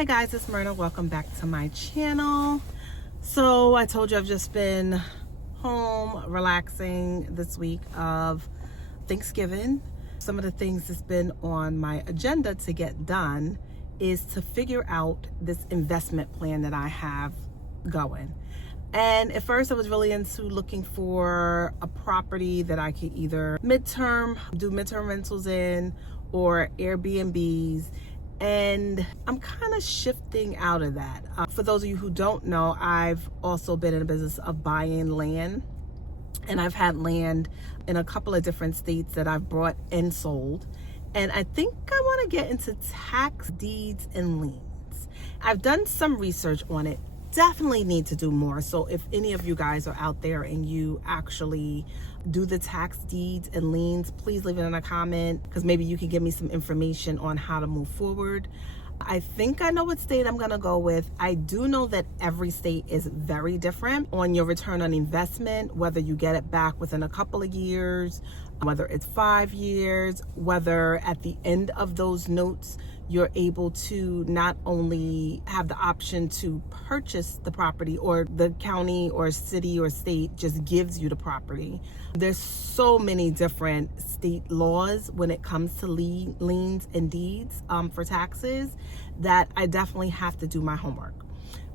Hi guys, it's Myrna. Welcome back to my channel. So I told you I've just been home relaxing this week of Thanksgiving. Some of the things that's been on my agenda to get done is to figure out this investment plan that I have going. And at first I was really into looking for a property that I could either do midterm rentals in, or Airbnbs. And I'm kind of shifting out of that. For those of you who don't know, I've also been in the business of buying land. And I've had land in a couple of different states that I've bought and sold. And I think I want to get into tax deeds and liens. I've done some research on it. Definitely need to do more. So if any of you guys are out there and you actually do the tax deeds and liens, please leave it in a comment, because maybe you can give me some information on how to move forward. I think I know what state I'm going to go with. I do know that every state is very different on your return on investment, whether you get it back within a couple of years, whether it's 5 years, whether at the end of those notes you're able to not only have the option to purchase the property, or the county or city or state just gives you the property. There's so many different state laws when it comes to liens and deeds for taxes that I definitely have to do my homework.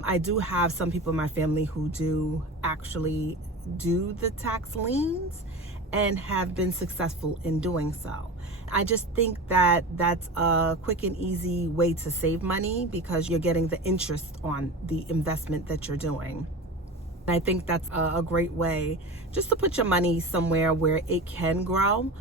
I do have some people in my family who do actually do the tax liens and have been successful in doing so. I just think that that's a quick and easy way to save money, because you're getting the interest on the investment that you're doing. I think that's a great way just to put your money somewhere where it can grow.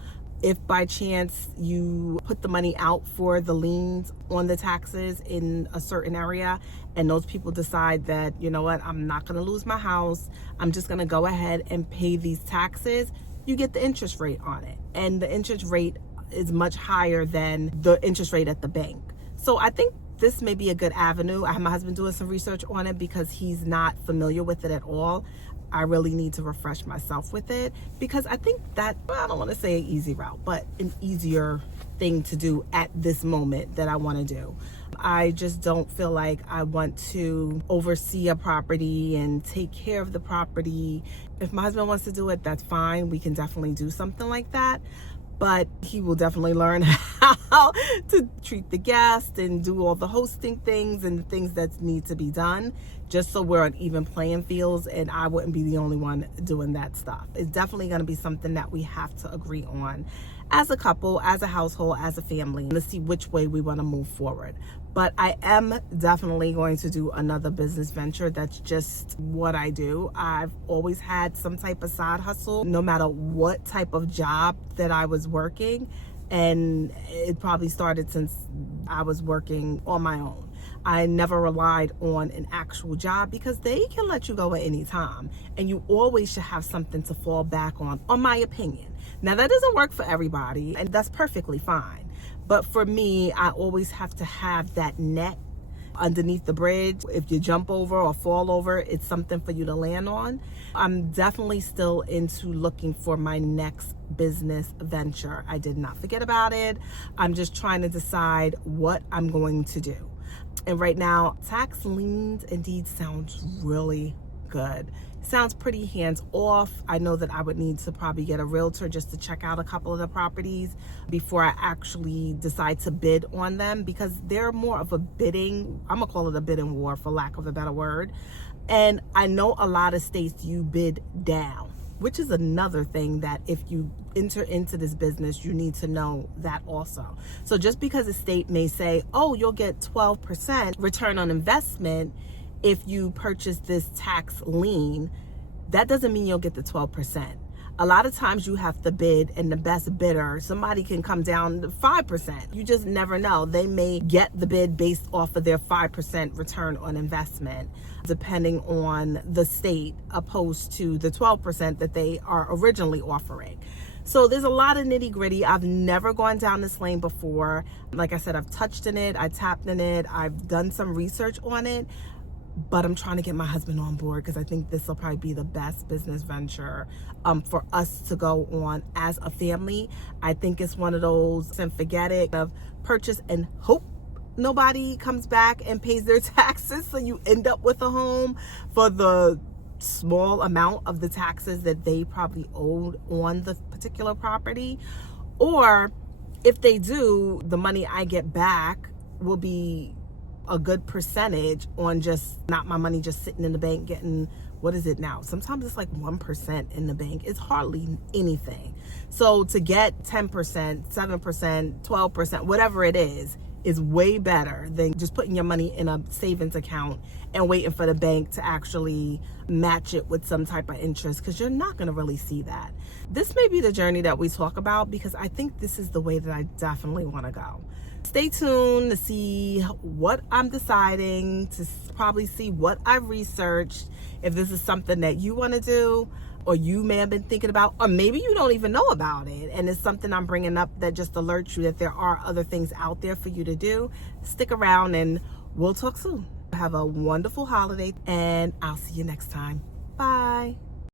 If by chance you put the money out for the liens on the taxes in a certain area, and those people decide that, you know what, I'm not going to lose my house, I'm just going to go ahead and pay these taxes, you get the interest rate on it. And the interest rate is much higher than the interest rate at the bank. So I think this may be a good avenue. I have my husband doing some research on it because he's not familiar with it at all. I really need to refresh myself with it, because I think that, well, I don't want to say an easy route, but an easier thing to do at this moment that I want to do. I just don't feel like I want to oversee a property and take care of the property. If my husband wants to do it, that's fine. We can definitely do something like that. But he will definitely learn how to treat the guests and do all the hosting things and things that need to be done, just so we're on even playing fields and I wouldn't be the only one doing that stuff. It's definitely going to be something that we have to agree on as a couple, as a household, as a family, to see which way we want to move forward. But I am definitely going to do another business venture. That's just what I do. I've always had some type of side hustle, no matter what type of job that I was working. And it probably started since I was working on my own. I never relied on an actual job, because they can let you go at any time. And you always should have something to fall back on my opinion. Now, that doesn't work for everybody, and that's perfectly fine. But for me, I always have to have that net underneath the bridge. If you jump over or fall over, it's something for you to land on. I'm definitely still into looking for my next business venture. I did not forget about it. I'm just trying to decide what I'm going to do. And right now, tax liens and deeds sounds really good. Sounds pretty hands off. I know that I would need to probably get a realtor just to check out a couple of the properties before I actually decide to bid on them, because they're more of a bidding, I'm gonna call it a bidding war for lack of a better word. And I know a lot of states you bid down, which is another thing that if you enter into this business, you need to know that also. So just because a state may say, oh, you'll get 12% return on investment if you purchase this tax lien, that doesn't mean you'll get the 12%. A lot of times you have to bid, and the best bidder, somebody can come down to 5%. You just never know. They may get the bid based off of their 5% return on investment, depending on the state, opposed to the 12% that they are originally offering. So there's a lot of nitty gritty. I've never gone down this lane before. Like I said, I've touched in it, I tapped in it, I've done some research on it. But I'm trying to get my husband on board, because I think this will probably be the best business venture for us to go on as a family. I think it's one of those and forget it of purchase and hope nobody comes back and pays their taxes, so you end up with a home for the small amount of the taxes that they probably owed on the particular property. Or if they do, the money I get back will be a good percentage on just not my money just sitting in the bank getting, what is it now? Sometimes it's like 1% in the bank. It's hardly anything. So to get 10%, 7%, 12%, whatever it is way better than just putting your money in a savings account and waiting for the bank to actually match it with some type of interest, because you're not going to really see that. This may be the journey that we talk about, because I think this is the way that I definitely want to go. Stay tuned to see what I'm deciding, to probably see what I've researched, if this is something that you want to do, or you may have been thinking about, or maybe you don't even know about it, and it's something I'm bringing up that just alerts you that there are other things out there for you to do. Stick around and we'll talk soon. Have a wonderful holiday, and I'll see you next time. Bye.